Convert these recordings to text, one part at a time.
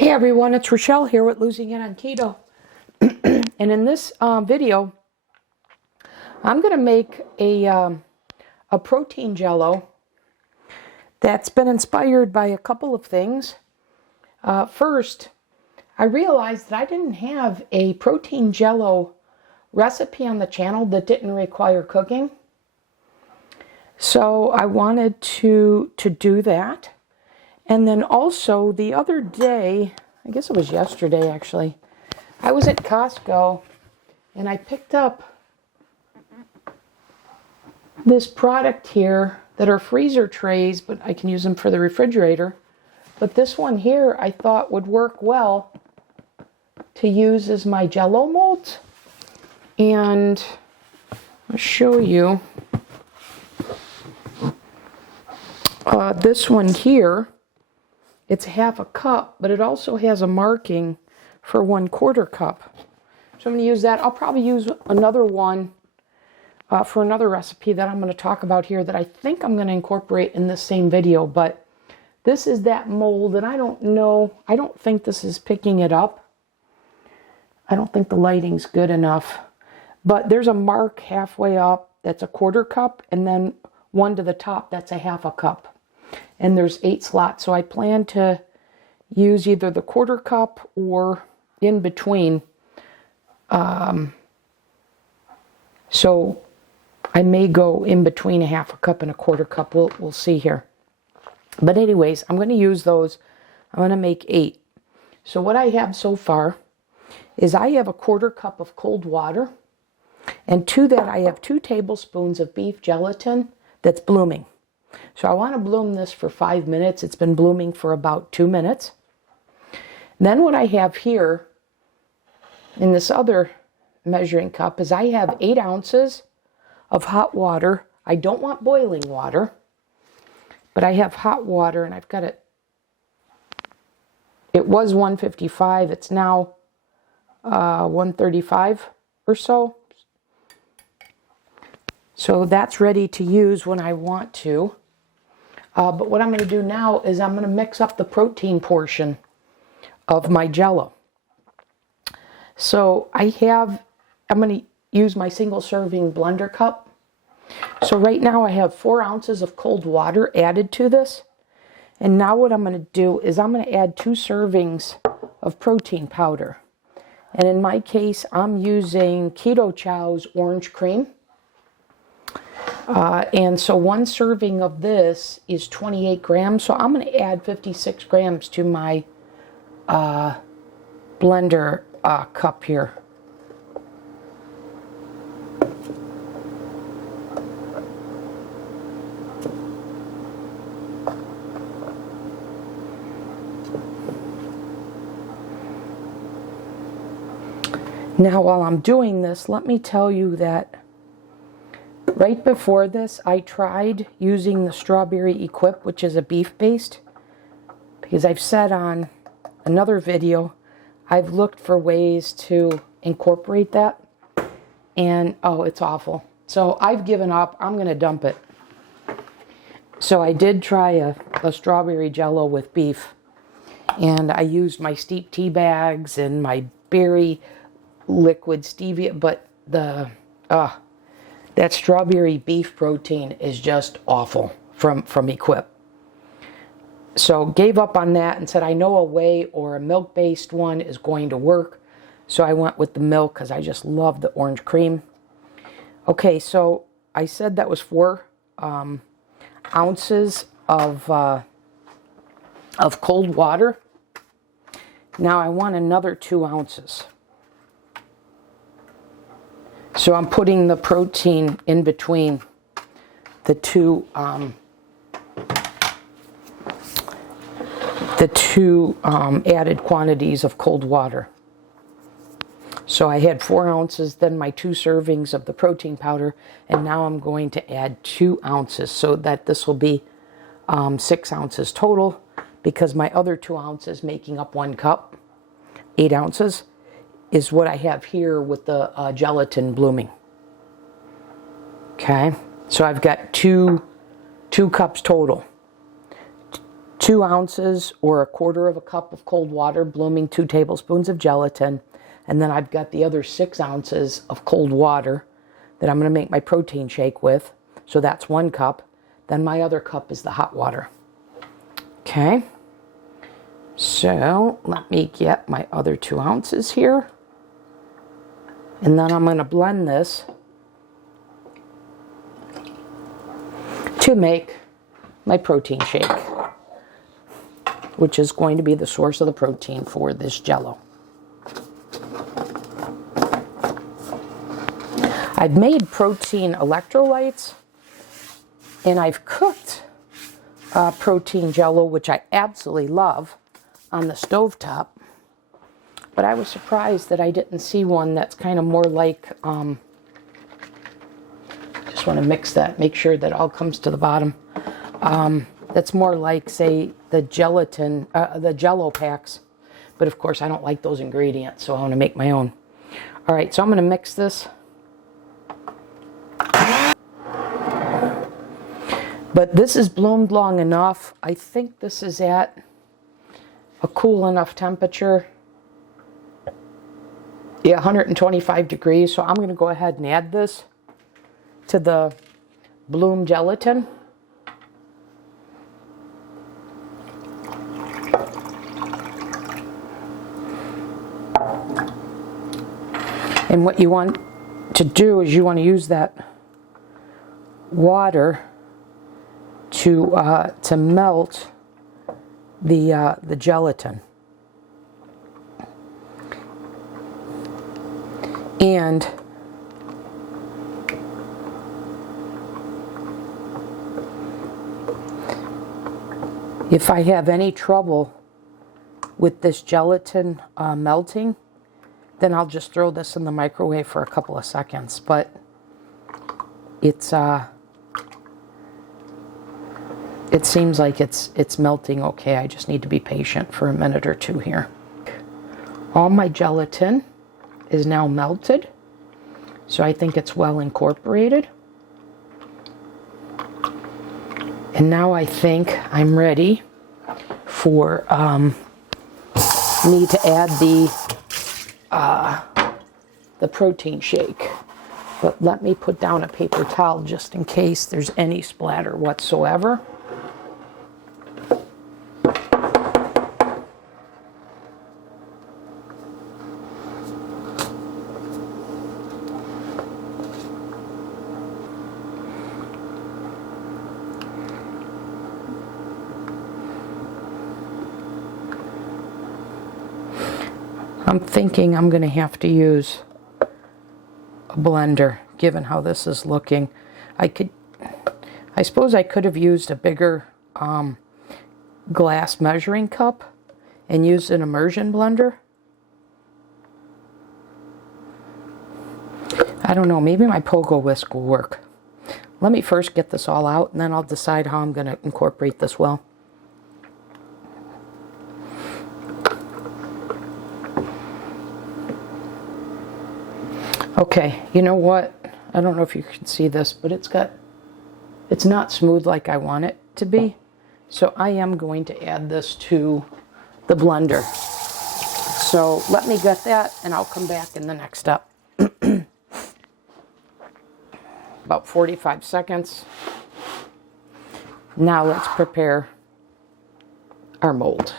Hey everyone, it's Rochelle here with Losing It on Keto. And in this video, I'm going to make a protein jello that's been inspired by a couple of things. First, I realized that I didn't have a protein jello recipe on the channel that didn't require cooking. So I wanted to do that. And then also the other day, I guess it was yesterday actually, I was at Costco and I picked up this product here that are freezer trays, but I can use them for the refrigerator. But this one here I thought would work well to use as my jello molds. And I'll show you this one here. It's half a cup, but it also has a marking for 1/4 cup. So I'm going to use that. I'll probably use another one for another recipe that I'm going to talk about here that I think I'm going to incorporate in this same video. But this is that mold, and I don't know. I don't think this is picking it up. I don't think the lighting's good enough. But there's a mark halfway up that's a 1/4 cup, and then one to the top that's a half a cup. And there's 8 slots, so I plan to use either the 1/4 cup or in between. So I may go in between a half a cup and a 1/4 cup. We'll see here. But anyways, I'm going to use those. I'm going to make 8. So what I have so far is I have a 1/4 cup of cold water. And to that I have 2 tablespoons of beef gelatin that's blooming. So I want to bloom this for 5 minutes. It's been blooming for about 2 minutes. Then what I have here in this other measuring cup is I have 8 ounces of hot water. I don't want boiling water, but I have hot water, and I've got it. It was 155. It's now 135 or so. So that's ready to use when I want to. But what I'm going to do now is I'm going to mix up the protein portion of my jello. So I'm going to use my single serving blender cup. So right now I have 4 ounces of cold water added to this. And now what I'm going to do is I'm going to add 2 servings of protein powder. And in my case, I'm using Keto Chow's orange cream. And so 1 serving of this is 28 grams. So I'm going to add 56 grams to my blender cup here. Now while I'm doing this, let me tell you that right before this, I tried using the strawberry equip, which is a beef based, because I've said on another video, I've looked for ways to incorporate that, and oh, it's awful. So I've given up. I'm going to dump it. So I did try a strawberry jello with beef, and I used my steep tea bags and my berry liquid stevia, but that strawberry beef protein is just awful from Equip. So gave up on that and said I know a whey or a milk-based one is going to work. So I went with the milk because I just love the orange cream. Okay, so I said that was 4 ounces of cold water. Now I want another 2 ounces. So I'm putting the protein in between the two added quantities of cold water. So I had 4 ounces, then my 2 servings of the protein powder, and now I'm going to add 2 ounces so that this will be 6 ounces total, because my other 2 ounces making up 1 cup, 8 ounces. Is what I have here with the gelatin blooming. Okay, so I've got two cups total. 2 ounces or 1/4 of a cup of cold water, blooming 2 tablespoons of gelatin. And then I've got the other 6 ounces of cold water that I'm going to make my protein shake with. So that's 1 cup. Then my other cup is the hot water. Okay. So let me get my other 2 ounces here. And then I'm going to blend this to make my protein shake, which is going to be the source of the protein for this Jello. I've made protein electrolytes, and I've cooked protein Jello, which I absolutely love, on the stovetop. But I was surprised that I didn't see one that's kind of more like, just want to mix that, make sure that all comes to the bottom. That's more like, say, the gelatin, the Jello packs. But of course, I don't like those ingredients, so I want to make my own. All right, so I'm going to mix this. But this is bloomed long enough. I think this is at a cool enough temperature. Yeah, 125 degrees. So I'm going to go ahead and add this to the bloom gelatin. And what you want to do is you want to use that water to melt the gelatin. And if I have any trouble with this gelatin melting, then I'll just throw this in the microwave for a couple of seconds. But it's it seems like it's melting okay. I just need to be patient for a minute or two here. All my gelatin is now melted, so I think it's well incorporated. And now I think I'm ready for me to add the protein shake. But let me put down a paper towel just in case there's any splatter whatsoever. I'm thinking I'm going to have to use a blender, given how this is looking. I suppose I could have used a bigger glass measuring cup and used an immersion blender. I don't know, maybe my pogo whisk will work. Let me first get this all out, and then I'll decide how I'm going to incorporate this well. Okay, you know what? I don't know if you can see this, but it's not smooth like I want it to be. So I am going to add this to the blender. So let me get that, and I'll come back in the next step. About 45 seconds. Now let's prepare our mold.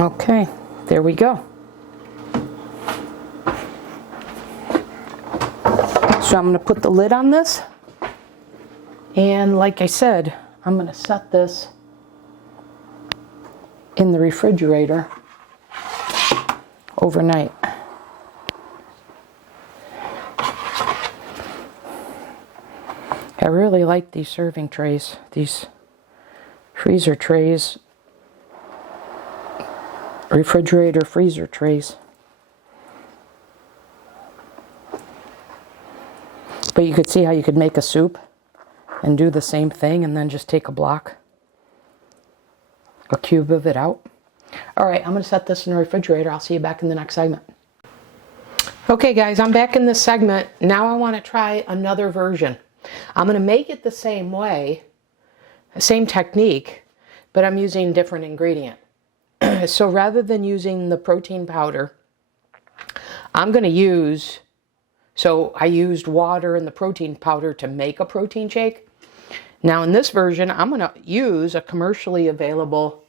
Okay, there we go. So I'm going to put the lid on this. And like I said, I'm going to set this in the refrigerator overnight. I really like these serving trays, these freezer trays. Refrigerator freezer trays. But you could see how you could make a soup and do the same thing and then just take a block, a cube of it out. All right, I'm going to set this in the refrigerator. I'll see you back in the next segment. Okay guys, I'm back in this segment. Now I want to try another version. I'm going to make it the same way, same technique, but I'm using a different ingredient. So rather than using the protein powder, I'm going to use, so I used water and the protein powder to make a protein shake. Now in this version, I'm going to use a commercially available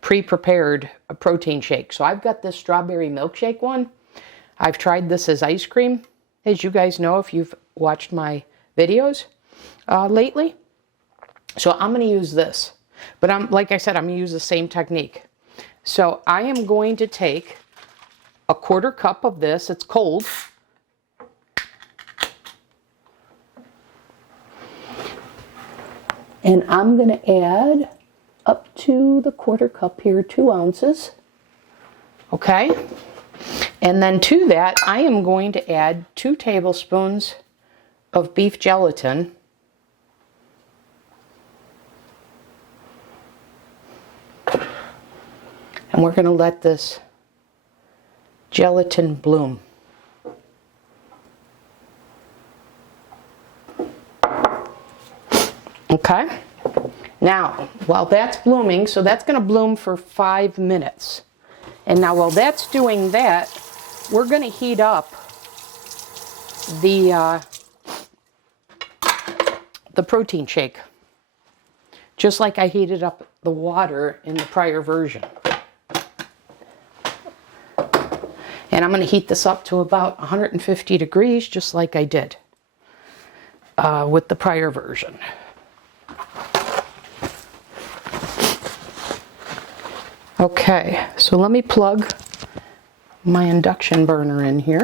pre-prepared protein shake. So I've got this strawberry milkshake one. I've tried this as ice cream, as you guys know if you've watched my videos lately. So I'm going to use this. But like I said, I'm going to use the same technique. So I am going to take a 1/4 cup of this. It's cold. And I'm going to add up to the 1/4 cup here, 2 ounces. Okay. And then to that, I am going to add 2 tablespoons of beef gelatin. And we're going to let this gelatin bloom. Okay. Now, while that's blooming, so that's going to bloom for 5 minutes. And now while that's doing that, we're going to heat up the protein shake, just like I heated up the water in the prior version. And I'm going to heat this up to about 150 degrees, just like I did with the prior version. Okay, so let me plug my induction burner in here.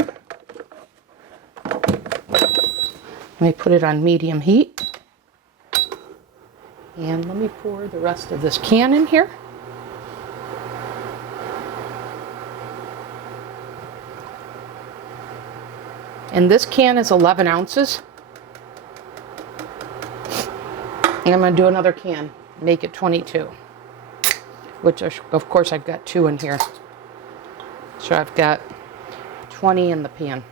Let me put it on medium heat. And let me pour the rest of this can in here. And this can is 11 ounces. And I'm going to do another can, make it 22. Which, of course, I've got 2 in here. So I've got 20 in the pan.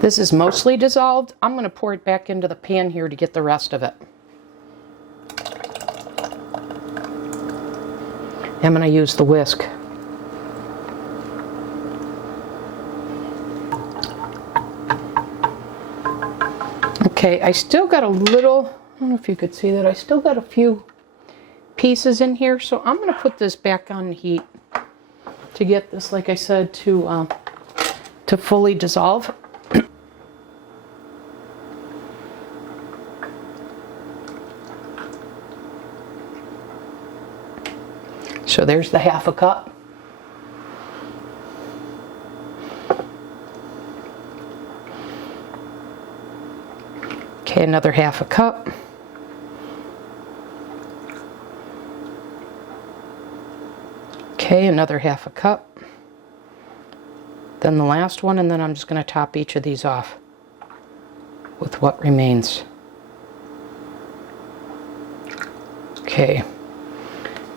This is mostly dissolved. I'm going to pour it back into the pan here to get the rest of it. I'm going to use the whisk. Okay, I still got a little, I don't know if you could see that, I still got a few pieces in here, so I'm going to put this back on heat to get this, like I said, to fully dissolve. So there's the 1/2 cup. Okay, another 1/2 cup. Okay, another 1/2 cup. Then the last one, and then I'm just going to top each of these off with what remains. Okay,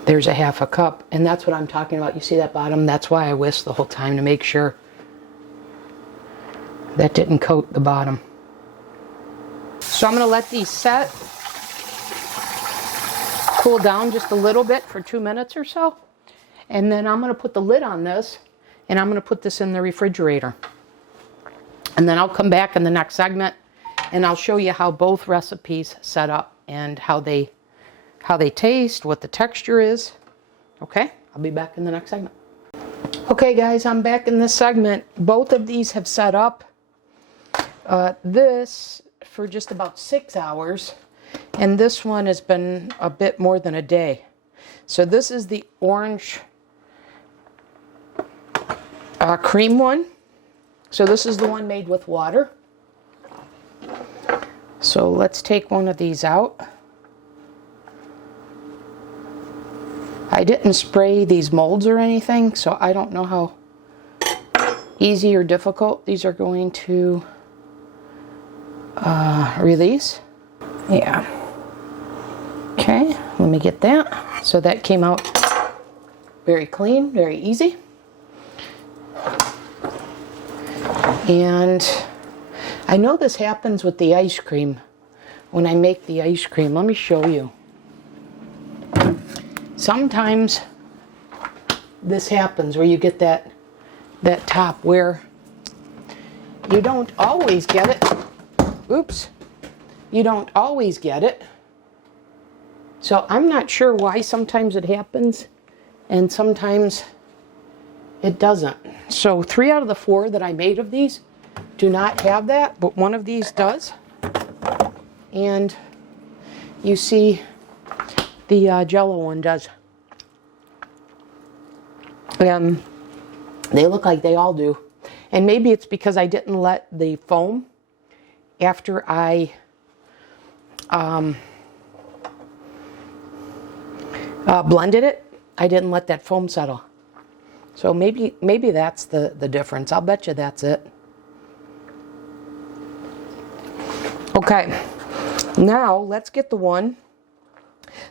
there's a 1/2 cup, and that's what I'm talking about. You see that bottom? That's why I whisked the whole time, to make sure that didn't coat the bottom. So I'm going to let these set, cool down just a little bit for 2 minutes or so. And then I'm going to put the lid on this, and I'm going to put this in the refrigerator. And then I'll come back in the next segment, and I'll show you how both recipes set up and how they taste, what the texture is. Okay, I'll be back in the next segment. Okay guys, I'm back in this segment. Both of these have set up. This for just about 6 hours, and this one has been a bit more than a day. So this is the orange cream one. So this is the one made with water. So let's take one of these out. I didn't spray these molds or anything, so I don't know how easy or difficult these are going to release. Yeah. Okay, let me get that. So that came out very clean, very easy. And I know this happens with the ice cream. When I make the ice cream, let me show you. Sometimes this happens where you get that top where you don't always get it. Oops. You don't always get it. So I'm not sure why sometimes it happens and sometimes it doesn't. So 3 out of the 4 that I made of these do not have that, but one of these does. And you see the Jello one does. They look like they all do. And maybe it's because I didn't let the foam, after I blended it, I didn't let that foam settle. So maybe that's the difference. I'll bet you that's it. Okay, now let's get the one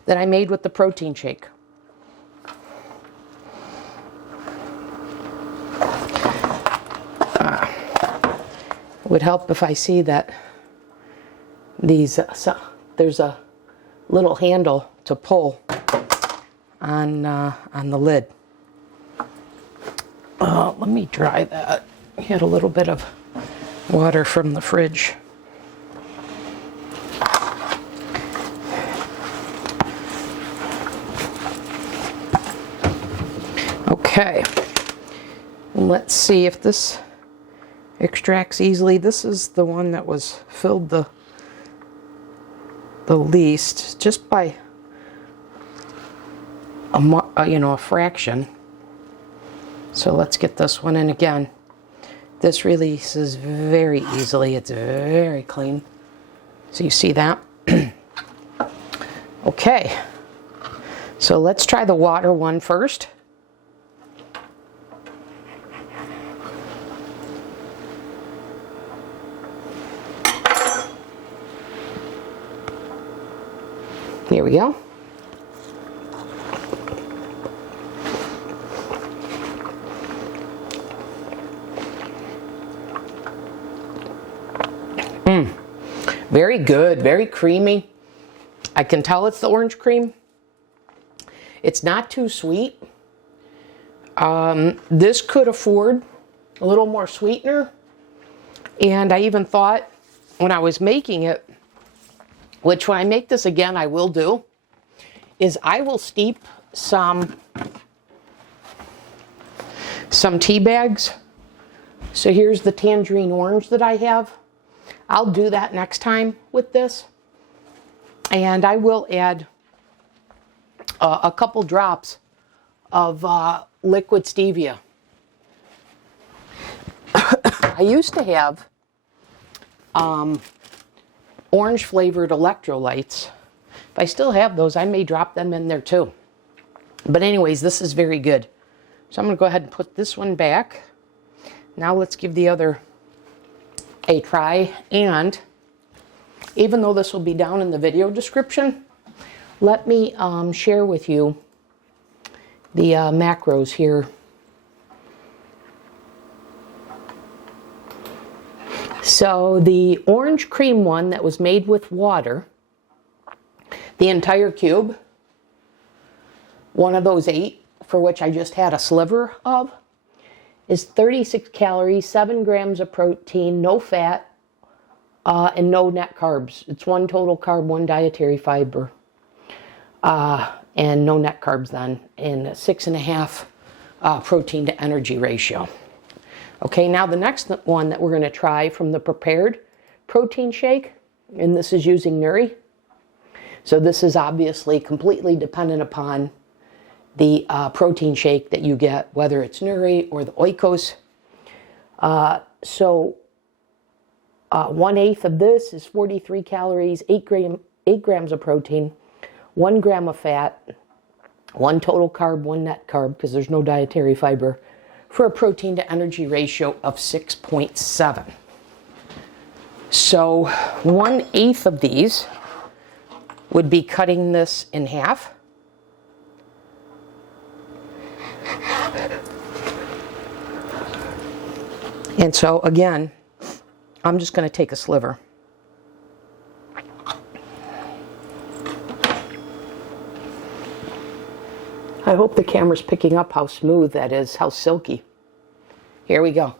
that I made with the protein shake. It would help if I see that these there's a little handle to pull on the lid. Let me dry that. I had a little bit of water from the fridge. Okay, let's see if this extracts easily. This is the one that was filled the least, just by a fraction. So let's get this one in again. This releases very easily. It's very clean. So you see that? Okay, so let's try the water one first. Here we go. Very good, very creamy. I can tell it's the orange cream. It's not too sweet. This could afford a little more sweetener. And I even thought when I was making it, which when I make this again I will do, is I will steep some tea bags. So here's the tangerine orange that I have. I'll do that next time with this. And I will add a couple drops of liquid stevia. I used to have orange flavored electrolytes. If I still have those, I may drop them in there too. But anyways, this is very good. So I'm going to go ahead and put this one back. Now let's give the other a try. And even though this will be down in the video description, let me share with you the macros here. So the orange cream one that was made with water, the entire cube, one of those 8, for which I just had a sliver of, is 36 calories, 7 grams of protein, no fat, and no net carbs. It's 1 total carb, 1 dietary fiber, and no net carbs then, and 6.5 protein to energy ratio. Okay, now the next one that we're going to try from the prepared protein shake, and this is using Nuri. So this is obviously completely dependent upon the protein shake that you get, whether it's Nuri or the Oikos. 1/8 of this is 43 calories, 8 grams of protein, 1 gram of fat, 1 total carb, 1 net carb, because there's no dietary fiber, for a protein to energy ratio of 6.7. So 1/8 of these would be cutting this in half. And so again, I'm just going to take a sliver. I hope the camera's picking up how smooth that is, how silky. Here we go.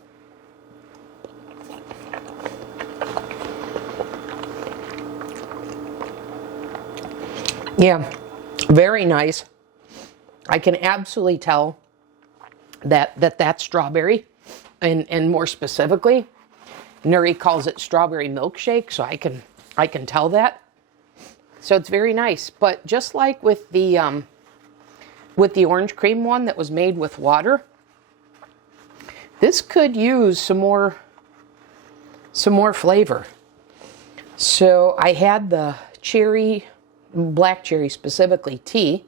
Yeah, very nice. I can absolutely tell that's strawberry, and more specifically, Nuri calls it strawberry milkshake, so I can tell that. So it's very nice. But just like with the orange cream one that was made with water, this could use some more flavor. So I had the cherry, black cherry specifically, tea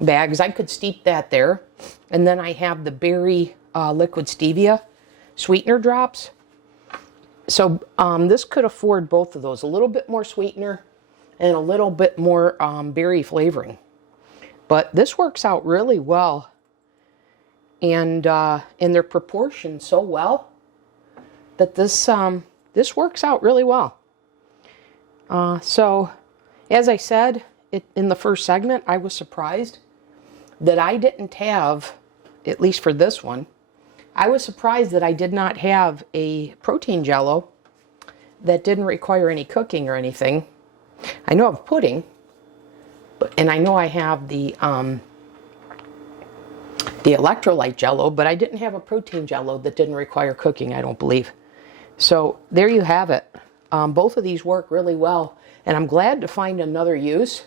bags. I could steep that there. And then I have the berry liquid stevia sweetener drops. So this could afford both of those. A little bit more sweetener and a little bit more berry flavoring. But this works out really well. And they're proportioned so well that this works out really well. So as I said in the first segment, I was surprised that I didn't have, at least for this one, I was surprised that I did not have a protein Jello that didn't require any cooking or anything. I know of pudding, and I know I have the electrolyte Jello, but I didn't have a protein Jello that didn't require cooking, I don't believe. So there you have it. Both of these work really well, and I'm glad to find another use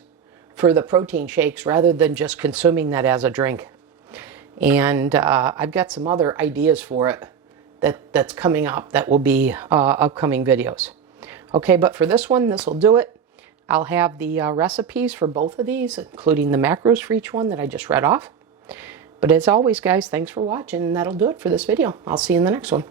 for the protein shakes rather than just consuming that as a drink. And I've got some other ideas for it that's coming up that will be upcoming videos. Okay, but for this one, this will do it. I'll have the recipes for both of these, including the macros for each one that I just read off. But as always, guys, thanks for watching, and that'll do it for this video. I'll see you in the next one.